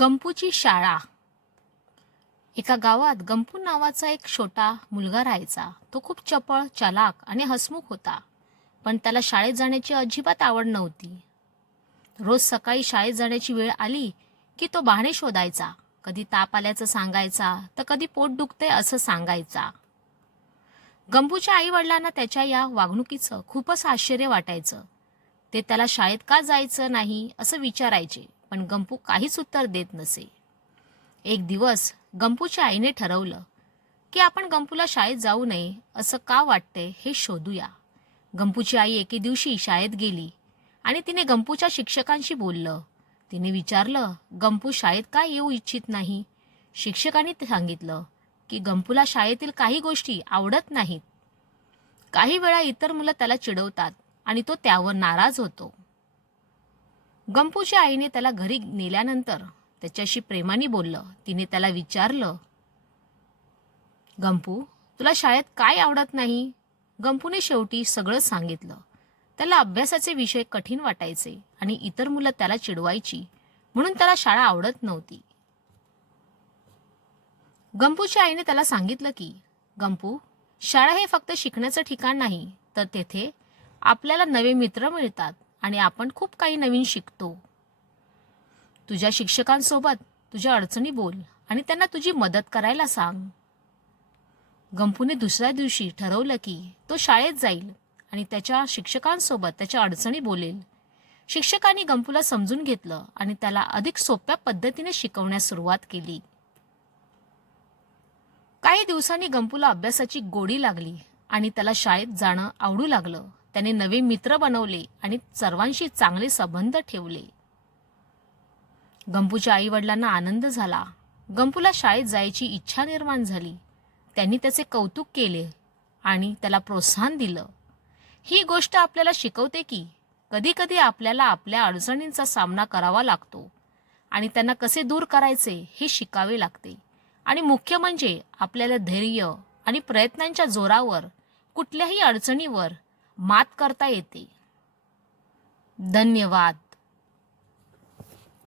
गंपूची शाळा. एका गावात गंपू नावाचा एक छोटा मुलगा राहायचा. तो खूप चपळ, चालाक आणि हसमुख होता. पण त्याला शाळेत जाण्याची अजिबात आवड नव्हती. रोज सकाळी शाळेत जाण्याची वेळ आली की तो बहाणे शोधायचा. कधी ताप आल्याचं सांगायचा, तर कधी पोट दुखते असं सांगायचा. गंपूच्या आई वडिलांना त्याच्या या वागणुकीचं खूपच आश्चर्य वाटायचं. ते त्याला शाळेत का जायचं नाही असं विचारायचे, पण गंपू काहीच उत्तर देत नसे. एक दिवस गंपूच्या आईने ठरवलं की आपण गंपूला शाळेत जाऊ नये असं का वाटतंय हे शोधूया. गंपूची आई एके दिवशी शाळेत गेली आणि तिने गंपूच्या शिक्षकांशी बोललं. तिने विचारलं, गंपू शाळेत का येऊ इच्छित नाही. शिक्षकांनी सांगितलं की गंपूला शाळेतील काही गोष्टी आवडत नाहीत. काही वेळा इतर मुलं त्याला चिडवतात आणि तो त्यावर नाराज होतो. गंपूच्या आईने त्याला घरी नेल्यानंतर त्याच्याशी प्रेमाने बोललं. तिने त्याला विचारलं, गंपू, तुला शाळेत काय आवडत नाही. गंपूने शेवटी सगळं सांगितलं. त्याला अभ्यासाचे विषय कठीण वाटायचे आणि इतर मुलं त्याला चिडवायची, म्हणून त्याला शाळा आवडत नव्हती. गंपूच्या आईने त्याला सांगितलं की गंपू, शाळा हे फक्त शिकण्याचं ठिकाण नाही, तर तेथे आपल्याला नवे मित्र मिळतात आणि आपण खूप काही नवीन शिकतो. तुझ्या शिक्षकांसोबत तुझ्या अडचणी बोल आणि त्यांना तुझी मदत करायला सांग. गंपूने दुसऱ्या दिवशी ठरवलं की तो शाळेत जाईल आणि त्याच्या शिक्षकांसोबत त्याच्या अडचणी बोलेल. शिक्षकांनी गंपूला समजून घेतलं आणि त्याला अधिक सोप्या पद्धतीने शिकवण्यास सुरुवात केली. काही दिवसांनी गंपूला अभ्यासाची गोडी लागली आणि त्याला शाळेत जाणं आवडू लागलं. त्याने नवे मित्र बनवले आणि सर्वांशी चांगले संबंध ठेवले. गंपूच्या आई वडिलांना आनंद झाला. गंपूला शाळेत जायची इच्छा निर्माण झाली. त्यांनी त्याचे कौतुक केले आणि त्याला प्रोत्साहन दिलं. ही गोष्ट आपल्याला शिकवते की कधीकधी आपल्याला आपल्या अडचणींचा सामना करावा लागतो आणि त्यांना कसे दूर करायचे हे शिकावे लागते. आणि मुख्य म्हणजे आपल्याला धैर्य आणि प्रयत्नांच्या जोरावर कुठल्याही अडचणीवर मात करता येते. धन्यवाद.